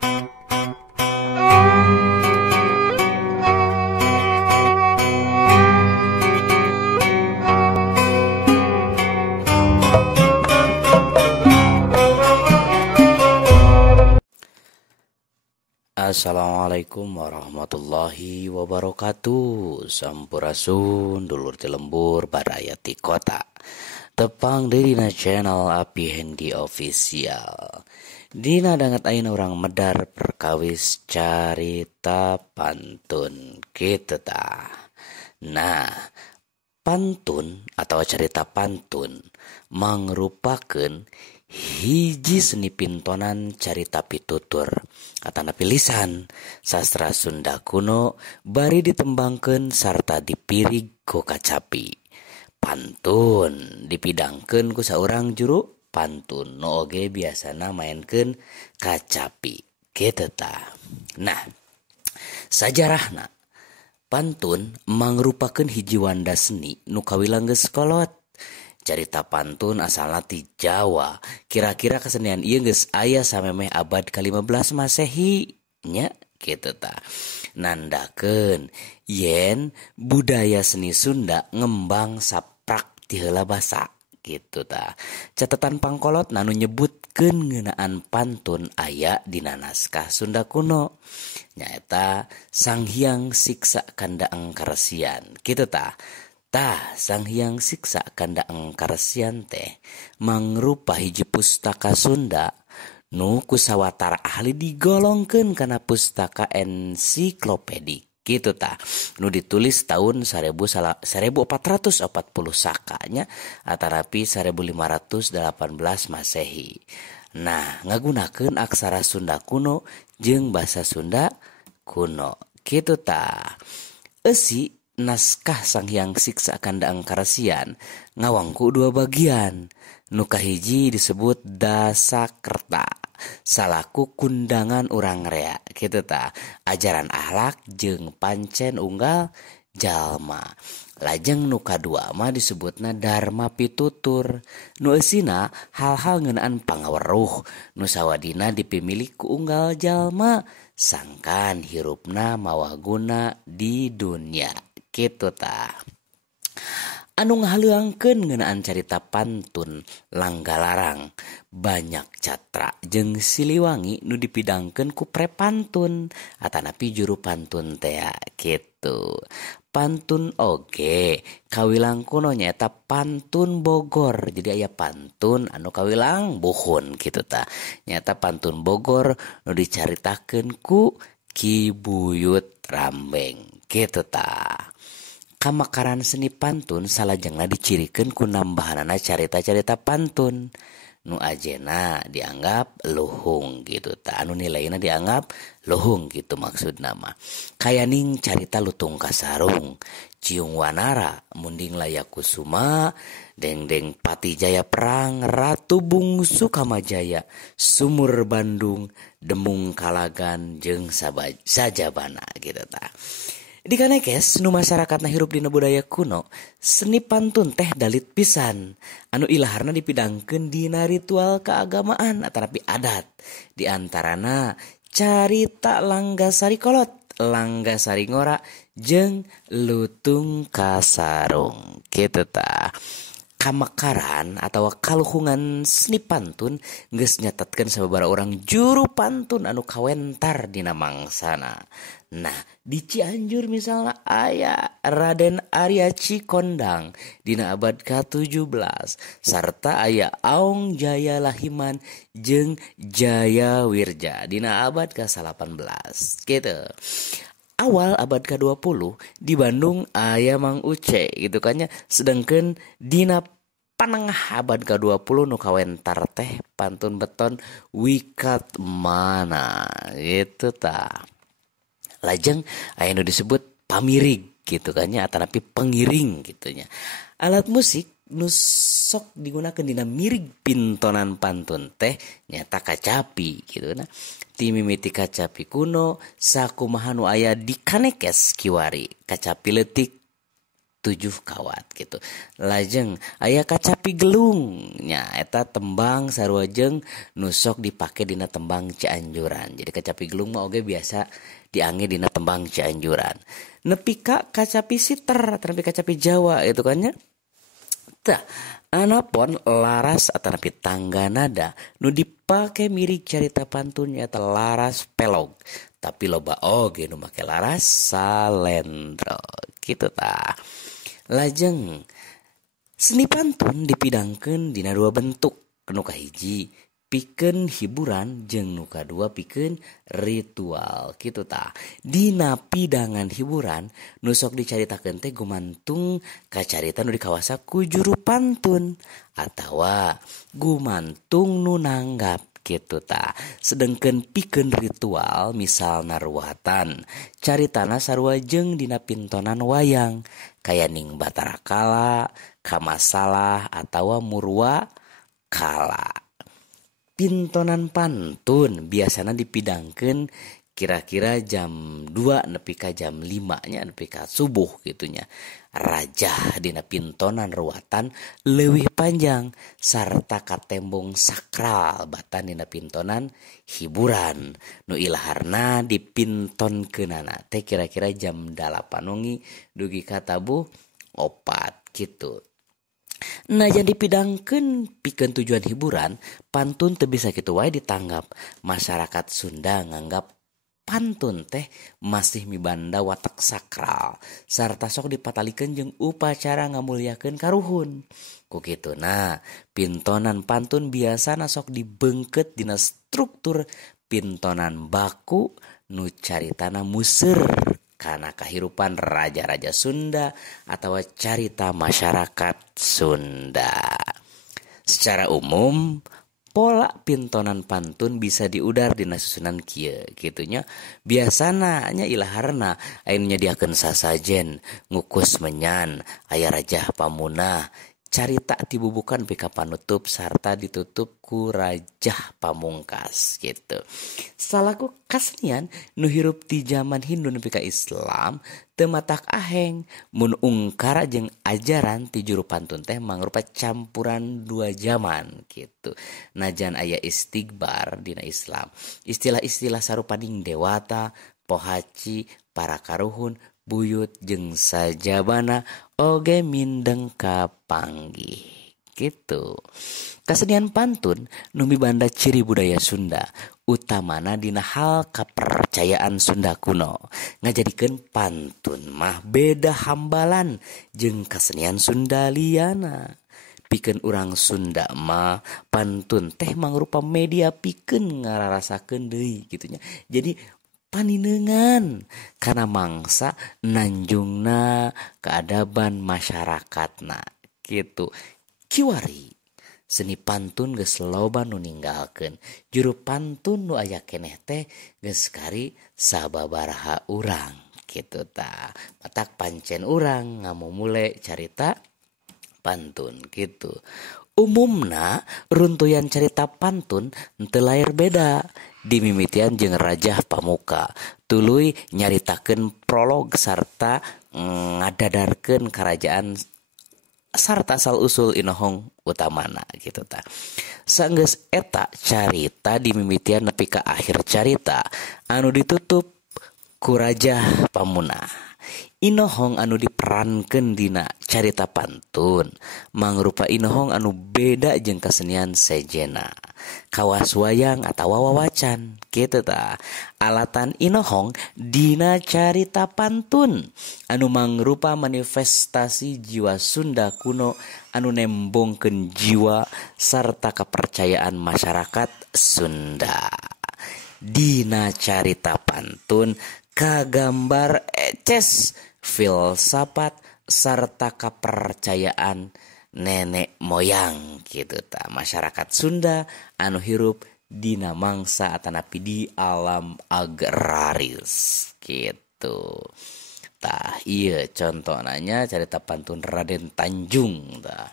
Assalamualaikum warahmatullahi wabarakatuh. Sampurasun dulur ti lembur baraya ti kota. Tepang deui dina channel Api Hendy Official. Dina dangat ayeuna urang medar perkawis carita pantun kitu tah. Nah, pantun atau cerita pantun mangrupakeun hiji seni pintonan carita pitutur atana pilisan sastra Sunda kuno bari ditembangkeun sarta dipirig ku kacapi. Pantun dipidangkeun ku saurang juru pantun nu oge biasana mainkeun kacapi kitu tah. Nah, sajarahna pantun mangrupakeun hiji wanda seni nu kawilang geus kolot. Carita pantun asalna ti Jawa. Kira-kira kesenian ieu geus aya samemeh abad ke-15 Masehi nya kitu tah. Nandakeun yen budaya seni Sunda ngembang saprak ti heula basa kitu tah. Catatan pangkolot nanu nyebutkeun ngeunaan pantun aya dina naskah Sunda kuno. Nyaeta Sang Hyang Siksa Kandaeng Karesian kitu tah. Tah Sang Hyang Siksa Kandaeng Karesian teh mangrupa hiji pustaka Sunda nu ku sawatara ahli digolongkeun kana pustaka ensiklopedik kitu tah. Nu ditulis tahun 1440 sakanya atarapi 1518 Masehi. Nah, ngagunakeun aksara Sunda kuno jeung basa Sunda kuno kitu tah. Eusi naskah Sang Hyang Siksa Kandaeng Karesian ngawangku dua bagian. Nu kahiji disebut Dasakerta salaku kundangan urang rea kitu tah. Ajaran akhlak jeung pancen unggal jalma. Lajeng nu kadua mah disebutna Dharma Pitutur. Nu eusina hal-hal ngeunaan pangaweruh nu sawadina dipimili ku unggal jalma sangkan hirupna mawaguna di dunia kitu tah. Anu ngahaleuangkeun ngeunaan carita pantun Langgalarang, Banyak Catra jeung Siliwangi nu dipidangkeun ku prepantun atanapi juru pantun teh kitu. Pantun oge kawilang kuno nyaeta pantun Bogor. Jadi aya pantun anu kawilang buhun kitu tah. Nyaeta pantun Bogor nu dicaritakeun ku Ki Buyut Rambeng kitu tah. Kamakaran seni pantun salajengna dicirikeun ku nambahanana carita-carita pantun nu ajena dianggap luhung gitu tah. Anu nilaina dianggap luhung gitu maksudna mah. Kayaning carita Lutung Kasarung, Ciung Wanara, Munding Layakusuma, Dengdeng Pati Jaya Perang, Ratu Bungsu Kamajaya, Sumur Bandung, Demung Kalagan jeung sajabana gitu tah. Di kanekes nu masyarakatna hirup dina budaya kuno, seni pantun teh dalit pisan. Anu ilaharna dipidangkeun dina ritual keagamaan atarapi adat. Di antarana carita Langgasari Kolot, Langgasari Ngora jeung Lutung Kasarung kitu tah. Kamakaran atau kaluhungan seni pantun geus nyatetkeun sababaraha urang juru pantun anu kawentar dina mangsana. Nah, di Cianjur misalnya aya Raden Arya Cikondang dina abad ke-17 sarta aya Aong Jaya Lahiman jeung Jaya Wirja dina abad ke-18 gitu. Awal abad ke-20 di Bandung aya Mang Uce gitu kan ya. Sedangkan dina panengah abad ke-20 nu kawentar teh pantun beton Wikat Mana gitu tah. Lajeng aya nu disebut pamirig gitu kan ya atanapi pengiring gitunya. Alat musik nu sok digunakeun dina mirig pintonan pantun teh nyata kacapi gitu nah. Ti mimiti kacapi kuno sakumaha nu aya di kanekes kiwari. Kacapi leutik 7 kawat gitu. Lajeng aya kacapi gelungnya eta tembang sarua jeung nusok dipake dina tembang Cianjuran. Jadi kacapi gelung mah oge biasa diangge dina tembang Cianjuran. Nepi ka kacapi siter, nepi kacapi Jawa itu kan nya. Tah, anapun laras atanapi tangga nada nu dipake mirip carita pantun nyaeta laras pelog. Tapi loba oge nu make laras salendro. Kitu tah. Lajeng seni pantun dipidangkeun dina dua bentuk. Nu kahiji pikeun hiburan jeung nu kadua pikeun ritual kitu tah. Dina pidangan hiburan nu sok dicaritakeun teh gumantung ka carita nu dikawasa ku juru pantun atawa gumantung nu nanggap kitu tah. Sedengkeun pikeun ritual misalna ruwatan caritana sarua jeung dina pintonan wayang kaya Ning Batara Kala, Kamasalah atawa Murwa Kala. Pintonan pantun biasanya dipidangkeun kira-kira jam 2 nepi ka jam 5 nya nepi ka subuh gitunya. Raja dina pintonan ruwatan leuwih panjang sarta katembong sakral batan dina pintonan hiburan. Nu ilaharna dipintonkeunana teh kira-kira jam 8 wengi dugi ka tabuh 4 gitu. Nah jadi dipidangkeun pikeun tujuan hiburan, pantun teu bisa kitu wae ditanggap. Masyarakat Sunda nganggap pantun teh masih mibanda watak sakral sarta sok dipatalikeun jeung upacara ngamuliakeun karuhun. Ku kituna pintonan pantun biasana sok dibeungkeut dina struktur pintonan baku nu caritana museur kana kahirupan raja-raja Sunda atau carita masyarakat Sunda. Secara umum pola pintonan pantun bisa diudar dina susunan kieu gitunya. Biasana nya ilaharna aya nyadiakeun sasajen, ngukus menyan, aya Raja Pamunah, carita dibubukan pika panutup sarta ditutup ku Raja Pamungkas gitu. Salaku kasenian nu hirup di zaman Hindu nepi ka Islam teu matak aheng mun ungkara jeung ajaran ti juru pantun teh mangrupa campuran dua zaman gitu. Najan aya istighbar dina Islam, istilah-istilah sarupaning dewata, pohaci, para karuhun, buyut jeung sajabana oge mindeng kapanggih gitu. Kasenian pantun nu mibanda ciri budaya Sunda utamana dina hal kapercayaan Sunda kuno ngajadikeun pantun mah beda hambalan jeung kasenian Sunda liana. Pikeun urang Sunda mah pantun teh mangrupa media pikeun ngararasakeun deui gitunya. Jadi paninengan karena mangsa nanjungna keadaban masyarakatna gitu. Kiwari seni pantun geus loba nu ninggalkeun juru pantun nu aya keneh teh geus kari sababaraha urang kitu tah. Matak pancen urang ngamumule carita pantun gitu. Umumna runtuyan carita pantun teu lair beda dimimitian jeung Raja Pamuka tuluy nyaritakeun prolog sarta ngadadarkeun karajaan sarta asal usul inohong utamana gitu tah. Saenggeus eta carita dimimitian nepi ka akhir carita anu ditutup ku Raja Pamunah. Inohong anu diperankeun dina carita pantun mangrupa inohong anu beda jeung kasenian sejena. Kawas wayang atawa wawacan kitu tah. Alatan inohong dina carita pantun anu mangrupa manifestasi jiwa Sunda kuno anu nembongkeun jiwa sarta kepercayaan masyarakat Sunda. Dina carita pantun kagambar eces filsafat sarta kepercayaan nenek moyang gitu tah masyarakat Sunda anu hirup dina mangsa atanapi di alam agraris gitu tah. Ieu contohnya carita pantun Raden Tanjung tah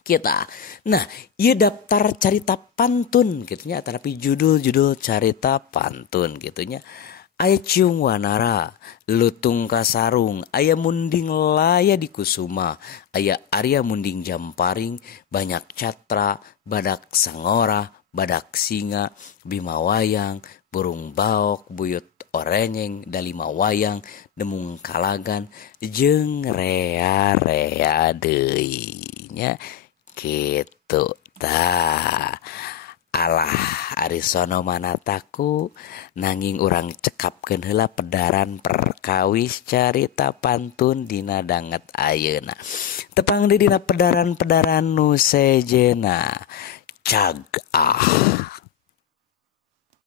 kita. Nah, ieu daftar carita pantun gitunya atanapi judul-judul carita pantun gitunya aya ciung wanara, lutung kasarung, aya munding laya di kusuma, aya Arya munding jamparing, banyak catra, badak sangora, badak singa, bima wayang, burung baok, buyut orenyeng, dalima wayang, demung kalagan, jeung rea-rea deui nya kitu tah. Alah Arisono manataku nanging urang cekapkeun heula pedaran perkawis carita pantun dina danget ayeuna. Tepang di dina pedaran-pedaran nu sejena Cagah.